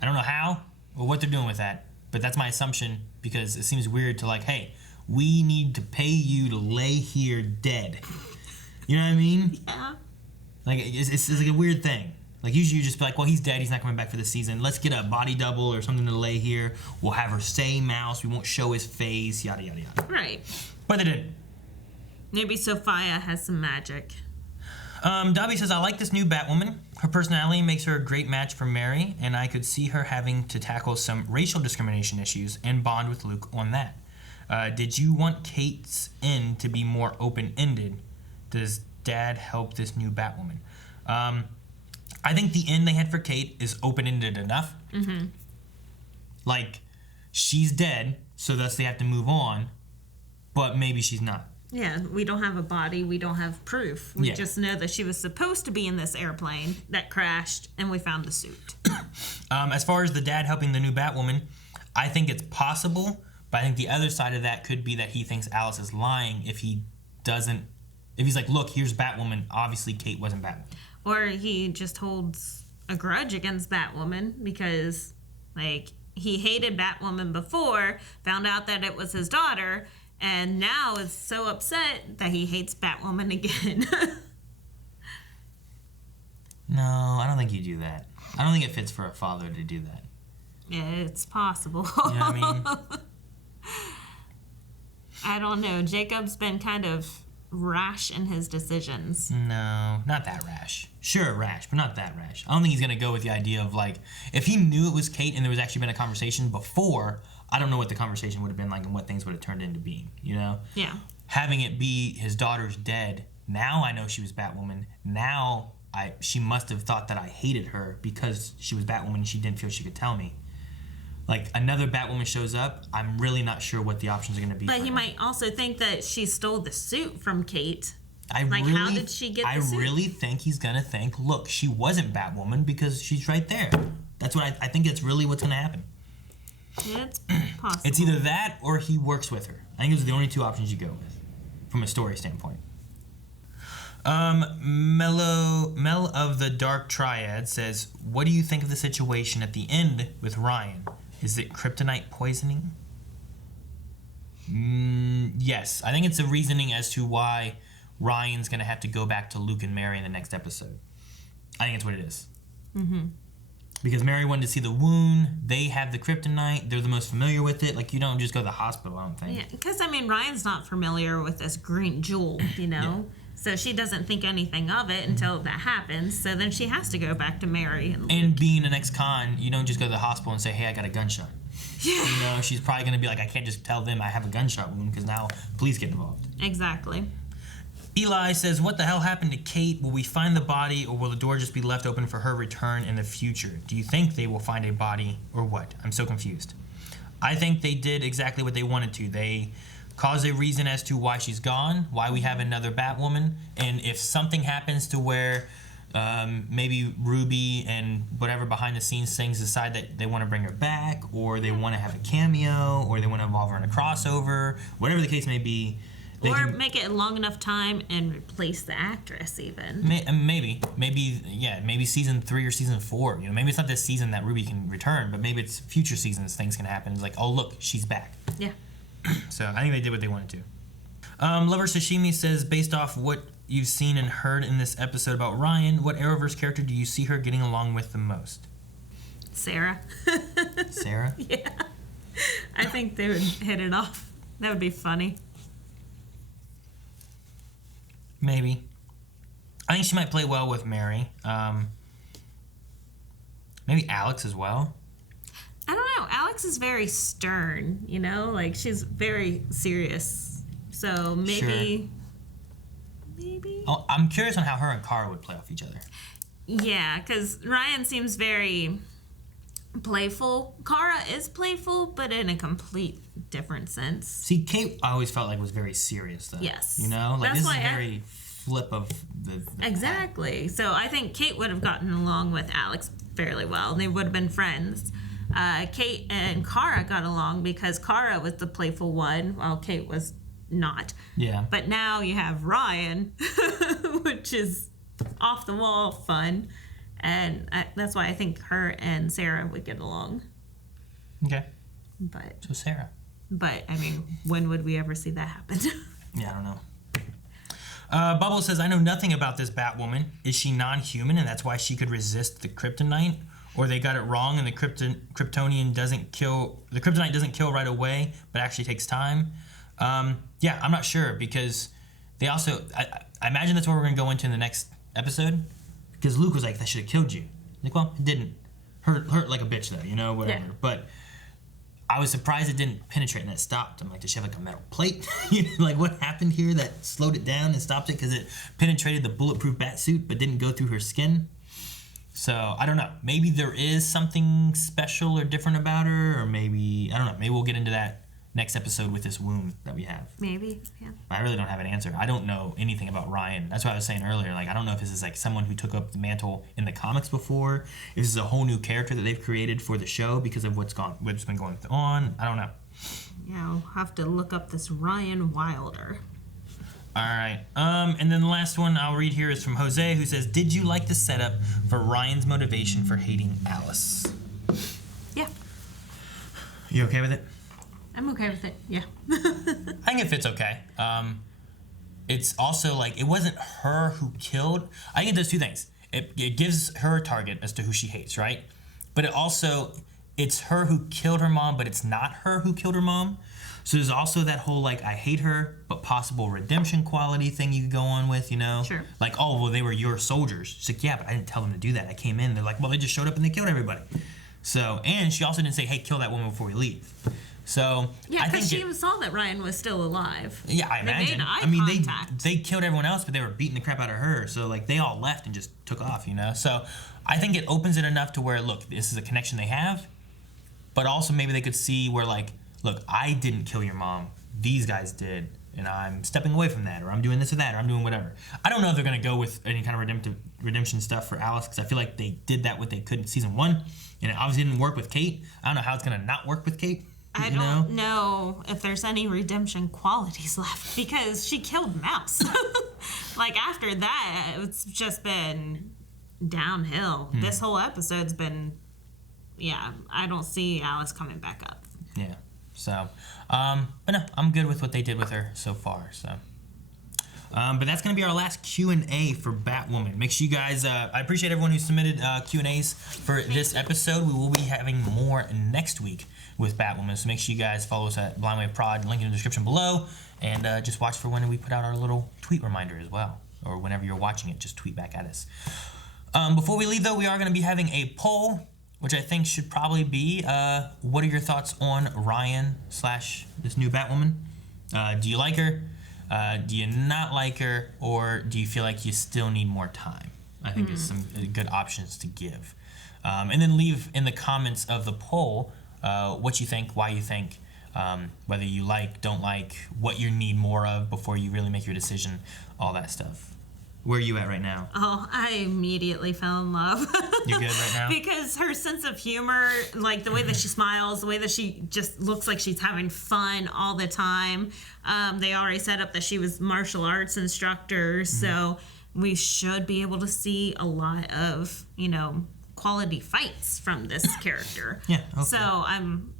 I don't know how or what they're doing with that, but that's my assumption, because it seems weird to like, hey, we need to pay you to lay here dead. You know what I mean? Yeah. Like, it's like a weird thing. Like, usually you just be like, well, he's dead, he's not coming back for this season. Let's get a body double or something to lay here. We'll have her say Mouse. We won't show his face, yada, yada, yada. Right. But they didn't. Maybe Sophia has some magic. Dobby says, I like this new Batwoman. Her personality makes her a great match for Mary, and I could see her having to tackle some racial discrimination issues and bond with Luke on that. Did you want Kate's end to be more open-ended? Does Dad help this new Batwoman? I think the end they had for Kate is open-ended enough. Mm-hmm. Like, she's dead, so thus they have to move on, but maybe she's not. Yeah, we don't have a body. We don't have proof. We Yeah. just know that she was supposed to be in this airplane that crashed, and we found the suit. As far as the dad helping the new Batwoman, I think it's possible, but I think the other side of that could be that he thinks Alice is lying if he's like, look, here's Batwoman, obviously Kate wasn't Batwoman. Or he just holds a grudge against Batwoman because, like, he hated Batwoman before, found out that it was his daughter, and now is so upset that he hates Batwoman again. No, I don't think you do that. I don't think it fits for a father to do that. Yeah, it's possible. You know what I mean? I don't know. Jacob's been kind of rash in his decisions. No, not that rash. Sure, rash, but not that rash. I don't think he's going to go with the idea of, like, if he knew it was Kate and there was actually been a conversation before, I don't know what the conversation would have been like and what things would have turned into being, you know? Yeah. Having it be his daughter's dead, now I know she was Batwoman. Now she must have thought that I hated her because she was Batwoman and she didn't feel she could tell me. Like, another Batwoman shows up, I'm really not sure what the options are going to be. But he might also think that she stole the suit from Kate. How did she get the suit? I really think he's going to think, look, she wasn't Batwoman because she's right there. That's what I think that's really what's going to happen. Yeah, it's possible. It's either that or he works with her. I think those are the only two options you go with from a story standpoint. Mel of the Dark Triad says, what do you think of the situation at the end with Ryan? Is it kryptonite poisoning? Yes. I think it's a reasoning as to why Ryan's going to have to go back to Luke and Mary in the next episode. I think it's what it is. Mm-hmm. Because Mary wanted to see the wound. They have the kryptonite. They're the most familiar with it. Like, you don't just go to the hospital, I don't think. Yeah, because, Ryan's not familiar with this green jewel, you know? Yeah. So she doesn't think anything of it until that happens. So then she has to go back to Mary. And being an ex-con, you don't just go to the hospital and say, hey, I got a gunshot. Yeah. You know, she's probably going to be like, I can't just tell them I have a gunshot wound because now police get involved. Exactly. Eli says, what the hell happened to Kate? Will we find the body or will the door just be left open for her return in the future? Do you think they will find a body or what? I'm so confused. I think they did exactly what they wanted to. They caused a reason as to why she's gone, why we have another Batwoman, and if something happens to where maybe Ruby and whatever behind the scenes things decide that they want to bring her back, or they want to have a cameo, or they want to involve her in a crossover, whatever the case may be. Or make it a long enough time and replace the actress even. Maybe season 3 or season 4. You know, maybe it's not this season that Ruby can return, but maybe it's future seasons things can happen. It's like, oh look, she's back. Yeah. So I think they did what they wanted to. Lover Sashimi says, based off what you've seen and heard in this episode about Ryan, what Arrowverse character do you see her getting along with the most? Sarah. Sarah? Yeah. I think they would hit it off. That would be funny. Maybe. I think she might play well with Mary. Maybe Alex as well. I don't know. Alex is very stern, you know? Like, she's very serious. So maybe... Sure. Maybe? Oh, I'm curious on how her and Kara would play off each other. Yeah, because Ryan seems very playful. Kara is playful, but in a complete different sense. See, Kate I always felt like was very serious, though. Yes. You know? Like, That's this is very flip of the exactly. Hat. So I think Kate would have gotten along with Alex fairly well. They would have been friends. Kate and Kara got along because Kara was the playful one, while Kate was not. Yeah. But now you have Ryan, which is off the wall fun. And that's why I think her and Sarah would get along. Okay. But so Sarah. But, when would we ever see that happen? Yeah, I don't know. Bubble says, I know nothing about this Batwoman. Is she non-human and that's why she could resist the kryptonite? Or they got it wrong and the kryptonite doesn't kill right away, but actually takes time? Yeah, I'm not sure because they also... I imagine that's what we're going to go into in the next episode. Because Luke was like, that should have killed you. Like, well, it didn't. Hurt like a bitch, though, you know, whatever. Yeah. But I was surprised it didn't penetrate and it stopped. I'm like, does she have like a metal plate? You know, like, what happened here that slowed it down and stopped it? Because it penetrated the bulletproof bat suit but didn't go through her skin. So, I don't know. Maybe there is something special or different about her, or maybe, I don't know. Maybe we'll get into that next episode with this wound that we have. Maybe, yeah. I really don't have an answer. I don't know anything about Ryan. That's what I was saying earlier. Like, I don't know if this is like someone who took up the mantle in the comics before. If this is a whole new character that they've created for the show because of what's been going on. I don't know. Yeah, I'll have to look up this Ryan Wilder. All right. And then the last one I'll read here is from Jose, who says, did you like the setup for Ryan's motivation for hating Alice? Yeah. You okay with it? I'm okay with it, yeah. I think it fits okay. It's also like, it wasn't her who killed. I think it does two things. It gives her a target as to who she hates, right? But it also, it's her who killed her mom, but it's not her who killed her mom. So there's also that whole like I hate her, but possible redemption quality thing you could go on with, you know? Sure. Like, oh, well, they were your soldiers. She's like, yeah, but I didn't tell them to do that. I came in. They're like, well, they just showed up and they killed everybody. So, and she also didn't say, hey, kill that woman before we leave. So yeah, I think because she saw that Ryan was still alive. Yeah, I imagine. They made contact. They killed everyone else, but they were beating the crap out of her. So like they all left and just took off, you know. So I think it opens it enough to where look, this is a connection they have, but also maybe they could see where like, look, I didn't kill your mom. These guys did, and I'm stepping away from that, or I'm doing this or that, or I'm doing whatever. I don't know if they're gonna go with any kind of redemption stuff for Alice because I feel like they did that what they could in season 1, and it obviously didn't work with Kate. I don't know how it's gonna not work with Kate. I don't know if there's any redemption qualities left because she killed Mouse. Like after that, it's just been downhill. This whole episode's been, yeah, I don't see Alice coming back up. Yeah. So, but no, I'm good with what they did with her so far. So, but that's gonna be our last Q&A for Batwoman. Make sure you guys, I appreciate everyone who submitted Q&As for this episode. We will be having more next week with Batwoman. So make sure you guys follow us at Blind Wave Prod, link in the description below, and just watch for when we put out our little tweet reminder as well, or whenever you're watching it, just tweet back at us. Before we leave though, we are gonna be having a poll, which I think should probably be, what are your thoughts on Ryan / this new Batwoman? Do you like her? Do you not like her? Or do you feel like you still need more time? I think there's some good options to give. And then leave in the comments of the poll what you think, why you think, whether you like, don't like, what you need more of before you really make your decision, all that stuff. Where are you at right now? Oh, I immediately fell in love. You're good right now? Because her sense of humor, like the way that she smiles, the way that she just looks like she's having fun all the time. They already set up that she was martial arts instructor, so we should be able to see a lot of, you know, quality fights from this character. Yeah. Okay. So I'm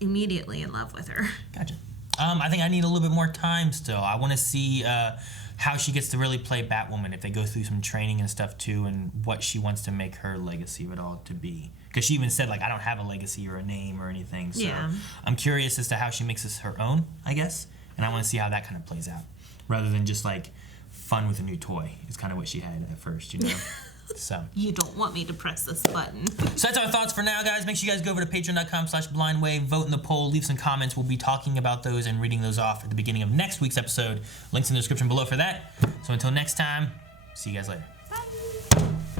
immediately in love with her. Gotcha. I think I need a little bit more time still. I want to see how she gets to really play Batwoman, if they go through some training and stuff too, and what she wants to make her legacy of it all to be. Because she even said, like, I don't have a legacy or a name or anything. So yeah. I'm curious as to how she makes this her own, I guess. And I want to see how that kind of plays out. Rather than just, like, fun with a new toy. Is kind of what she had at first, you know? So you don't want me to press this button. So that's our thoughts for now, guys. Make sure you guys go over to patreon.com/blindwave, vote in the poll, leave some comments. We'll be talking about those and reading those off at the beginning of next week's episode. Links in the description below for that. So until next time, see you guys later. Bye.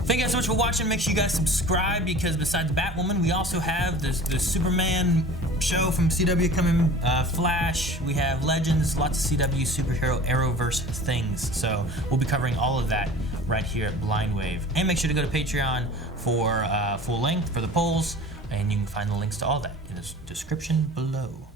Thank you guys so much for watching. Make sure you guys subscribe because besides Batwoman, we also have the Superman show from CW coming, Flash. We have Legends, lots of CW superhero Arrowverse things. So we'll be covering all of that right here at Blind Wave. And make sure to go to Patreon for full length for the polls, and you can find the links to all that in the description below.